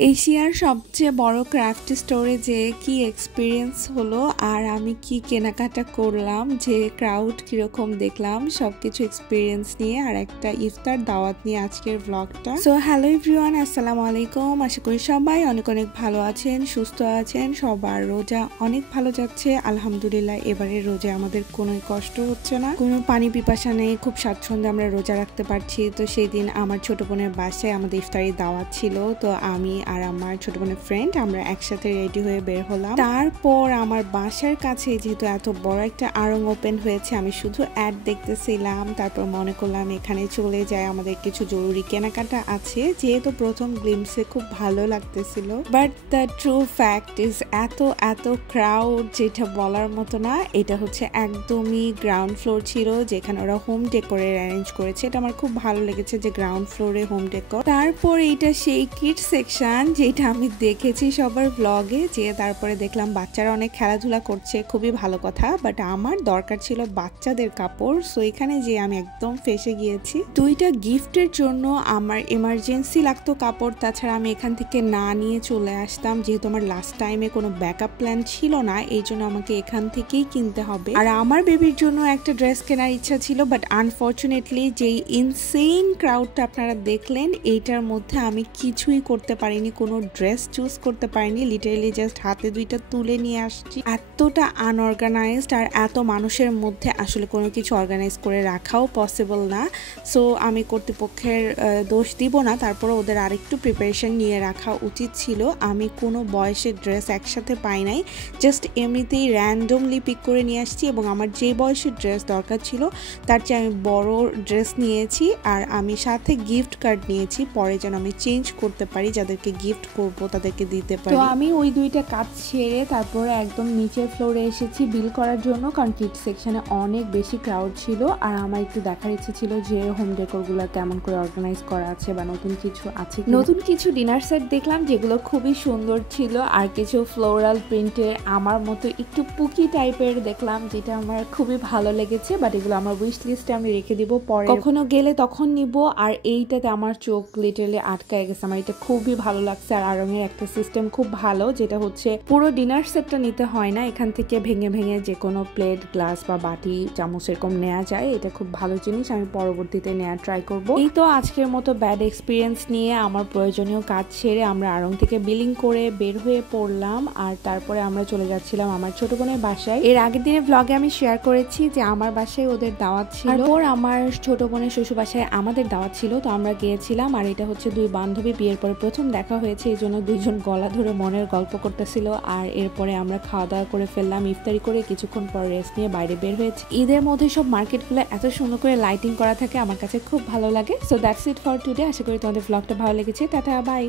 এশিয়ার সবচেয়ে বড় ক্রাফট স্টোরে যে কি এক্সপিরিয়েন্স হলো আর আমি কি কেনাকাটা করলাম, যে ক্রাউড কিরকম দেখলাম, সবকিছু এক্সপিরিয়েন্স নিয়ে আর একটা ইফতার দাওয়াত নিয়ে আজকের ব্লগটা। সো হ্যালো এভরিওয়ান, আসসালামু আলাইকুম। আশা করি সবাই অনেক অনেক ভালো আছেন, সুস্থ আছেন। সবার রোজা অনেক ভালো যাচ্ছে আলহামদুলিল্লাহ। এবারে রোজা আমাদের কোনো কষ্ট হচ্ছে না, কোনো পানি পিপাসা নেই, খুব স্বাচ্ছন্দ্যে আমরা রোজা রাখতে পারছি। তো সেই দিন আমার ছোট বোনের বাসায় আমাদের ইফতারি দাওয়াত ছিল। তো আমি আর আমার ছোট বোনের ফ্রেন্ড আমরা একসাথে রেডি হয়ে বের হলাম। তারপর আমার বাসার কাছে যেহেতু এত বড় একটা আড়ং ওপেন হয়েছে, আমি শুধু অ্যাড দেখতেছিলাম। তারপর মনে করলাম এখানে চলে যায়, আমাদের কিছু জরুরি কেনাকাটা আছে। যেহেতু প্রথম গ্লিমসে খুব ভালো লাগতেছিল, but the true fact is এত এত ক্রাউড যেটা বলার মতো না। এটা হচ্ছে একদমই গ্রাউন্ড ফ্লোর ছিল, যেখানে ওরা হোম ডেকোরের অ্যারেঞ্জ করেছে। এটা আমার খুব ভালো লেগেছে যে গ্রাউন্ড ফ্লোরে হোম ডেকোর। তারপর এইটা সেই কিড সেকশন যেটা আমি দেখেছি সবার ব্লগে, যে তারপরে দেখলাম বাচ্চারা অনেক খেলাধুলা করছে, খুবই ভালো কথা। বাট আমার দরকার ছিল বাচ্চাদের কাপড়, সো এখানে যে আমি একদম ফেসে গিয়েছি। দুইটা গিফটের জন্য আমার এমার্জেন্সি লাগতো কাপড়, তাছাড়া আমি এখান থেকে না নিয়ে চলে আসতাম। যেহেতু আমার লাস্ট টাইমে কোনো ব্যাকআপ প্ল্যান ছিল না, এই জন্য আমাকে এখান থেকেই কিনতে হবে। আর আমার বেবির জন্য একটা ড্রেস কেনার ইচ্ছা ছিল, বাট আনফর্চুনেটলি যেই ইনসেইন ক্রাউডটা আপনারা দেখলেন, এইটার মধ্যে আমি কিছুই করতে পারিনি, কোনো ড্রেস চুজ করতে পারিনি। লিটারেলি জাস্ট হাতে দুইটা তুলে নিয়ে আসছি। এতটা আনঅর্গানাইজড আর এত মানুষের মধ্যে আসলে কোনো কিছু অর্গানাইজ করে রাখাও পসিবল না। সো আমি কর্তৃপক্ষের দোষ দিব না, তারপরে ওদের আরেকটু প্রিপারেশন নিয়ে রাখা উচিত ছিল। আমি কোনো বয়সের ড্রেস একসাথে পাই নাই, জাস্ট এমনিতেই র্যান্ডমলি পিক করে নিয়ে আসছি। এবং আমার যে বয়সের ড্রেস দরকার ছিল তার চেয়ে আমি বড় ড্রেস নিয়েছি। আর আমি সাথে গিফট কার্ড নিয়েছি, পরে যেন আমি চেঞ্জ করতে পারি, যাদেরকে গিফট করব তাদেরকে দিতে পারি। তো আমি ওই দুইটা কাজ ছেড়ে তারপরে একদম নিচের ফ্লোরে এসেছি বিল করার জন্য, কারণ কিড সেকশনে অনেক বেশি ক্রাউড ছিল। আর আমার একটু দেখার ইচ্ছে ছিল যে হোম ডেকোরগুলো কেমন করে অর্গানাইজ করা আছে বা নতুন কিছু আছে। নতুন কিছু ডিনার সেট দেখলাম যেগুলো খুবই সুন্দর ছিল, আর কিছু ফ্লোরাল প্রিন্টের আমার মতো একটু পুকি টাইপের দেখলাম, যেটা আমার খুবই ভালো লেগেছে। বাট এগুলো আমার উইশ লিস্টে আমি রেখে দিব, পরে কখনো গেলে তখন নিব। আর এইটাতে আমার চোখ লিটারালি আটকায় গেছে, আমার এটা খুবই ভালো লাগছে। আর আড়ংয়ের একটা সিস্টেম খুব ভালো, যেটা হচ্ছে পুরো ডিনার সেটটা নিতে হয় না, এখান থেকে ভেঙে ভেঙে যে কোনো প্লেট, গ্লাস বা বাটি, চামচ এরকম নেওয়া যায়। এটা খুব ভালো জিনিস, আমি পরবর্তীতে নেওয়া ট্রাই করব। এই তো আজকের মতো ব্যাড এক্সপিরিয়েন্স নিয়ে আমার প্রয়োজনীয় কাজ ছেড়ে আমরা আড়ং থেকে বিলিং করে বের হয়ে পড়লাম। আর তারপরে আমরা চলে যাচ্ছিলাম আমার ছোট বোনের বাসায়। এর আগের দিনে ব্লগে আমি শেয়ার করেছি যে আমার বাসায় ওদের দাওয়াত ছিল, তারপর আমার ছোট বোনের শ্বশুর বাসায় আমাদের দাওয়াত ছিল। তো আমরা গিয়েছিলাম, আর এটা হচ্ছে দুই বান্ধবী, বিয়ের পরে প্রথম দেখা হয়েছে, এই জন্য দুইজন গলা ধরে মনের গল্প করতেছিল। আর এরপরে আমরা খাওয়া দাওয়া করে ফেললাম, ইফতারি করে কিছুক্ষণ পর রেস্ট নিয়ে বাইরে বের হয়েছে। ঈদের মধ্যে সব মার্কেটগুলো এত সুন্দর করে লাইটিং করা থাকে, আমার কাছে খুব ভালো লাগে। So that's it for today. আশা করি তোমাদের ব্লগটা ভালো লেগেছে। Tata, by.